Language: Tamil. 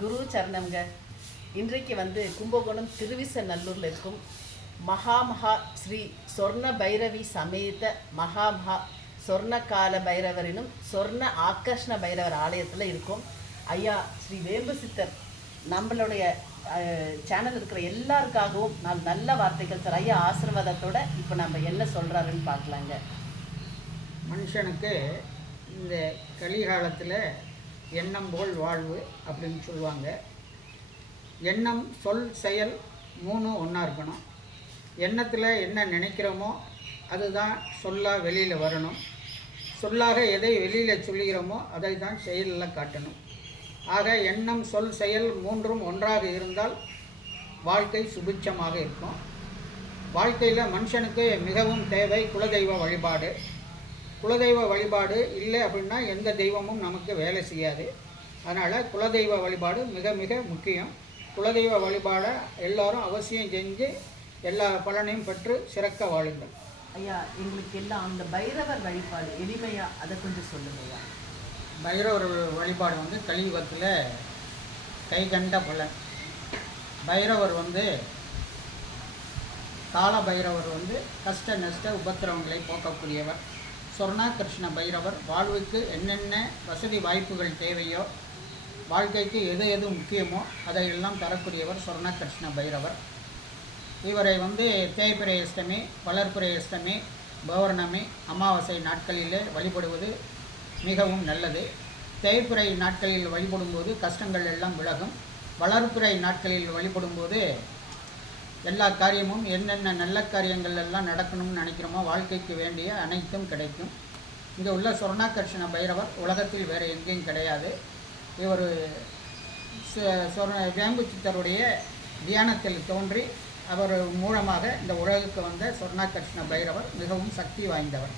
குரு சரணம்ங்க. இன்றைக்கு வந்து கும்பகோணம் திருவிசநல்லூரில் இருக்கும். மகா மகா ஸ்ரீ சொர்ண பைரவி சமேத மகா மகா சொர்ணகால பைரவரினும் சொர்ண ஆகர்ஷ்ண பைரவர் ஆலயத்தில் இருக்கும். ஐயா ஸ்ரீ வேம்பு சித்தர் நம்மளுடைய சேனல் இருக்கிற எல்லாருக்காகவும் நான் நல்ல வார்த்தைகள் சார் ஐயா ஆசீர்வாதத்தோட இப்போ நம்ம என்ன சொல்கிறாருன்னு பார்க்கலாங்க. மனுஷனுக்கு இந்த கலிகாலத்தில் எண்ணம் போல் வாழ்வு அப்படின்னு சொல்லுவாங்க. எண்ணம் சொல் செயல் மூணும் ஒன்றா இருக்கணும். எண்ணத்தில் என்ன நினைக்கிறோமோ அதுதான் சொல்லாக வெளியில் வரணும். சொல்லாக எதை வெளியில் சொல்லுகிறோமோ அதை தான் செயலில் காட்டணும். ஆக எண்ணம் சொல் செயல் மூன்றும் ஒன்றாக இருந்தால் வாழ்க்கை சுபிட்சமாக இருக்கும். வாழ்க்கையில் மனுஷனுக்கு மிகவும் தேவை குலதெய்வ வழிபாடு. குலதெய்வ வழிபாடு இல்லை அப்படின்னா எந்த தெய்வமும் நமக்கு வேலை செய்யாது. அதனால் குலதெய்வ வழிபாடு மிக மிக முக்கியம். குலதெய்வ வழிபாடை எல்லாரும் அவசியம் செஞ்சு எல்லா பலனையும் பெற்று சிறக்க வாழுங்கள். ஐயா எங்களுக்கு எல்லாம் அந்த பைரவர் வழிபாடு எளிமையா? அதை கொஞ்சம் சொல்லுங்க ஐயா. பைரவர் வழிபாடு வந்து கலியுகத்தில் கைகண்ட பலன். பைரவர் வந்து கால பைரவர் வந்து கஷ்ட நஷ்ட உபத்திரவங்களை போக்கக்கூடியவர். சொர்ணா கிருஷ்ண பைரவர் வாழ்வுக்கு என்னென்ன வசதி வாய்ப்புகள் தேவையோ வாழ்க்கைக்கு எது எது முக்கியமோ அதையெல்லாம் தரக்கூடியவர் சொர்ண கிருஷ்ண பைரவர். இவரை வந்து தேய்பிரை அஷ்டமி வளர்ப்புரை அஷ்டமி பௌர்ணமி அமாவாசை நாட்களிலே வழிபடுவது மிகவும் நல்லது. தேய்பிரை நாட்களில் வழிபடும்போது கஷ்டங்கள் எல்லாம் விலகும். வளர்ப்புரை நாட்களில் வழிபடும்போது எல்லா காரியமும் என்னென்ன நல்ல காரியங்கள் எல்லாம் நடக்கணும்னு நினைக்கிறோமோ வாழ்க்கைக்கு வேண்டிய அனைத்தும் கிடைக்கும். இங்கே உள்ள சொர்ணாகர்ஷண பைரவர் உலகத்தில் வேறு எங்கேயும் கிடையாது. இவர் சொர்ண வேம்பு சித்தருடைய தியானத்தில் தோன்றி அவர் மூலமாக இந்த உலகுக்கு வந்த சொர்ணாகர்ஷ்ண பைரவர் மிகவும் சக்தி வாய்ந்தவர்.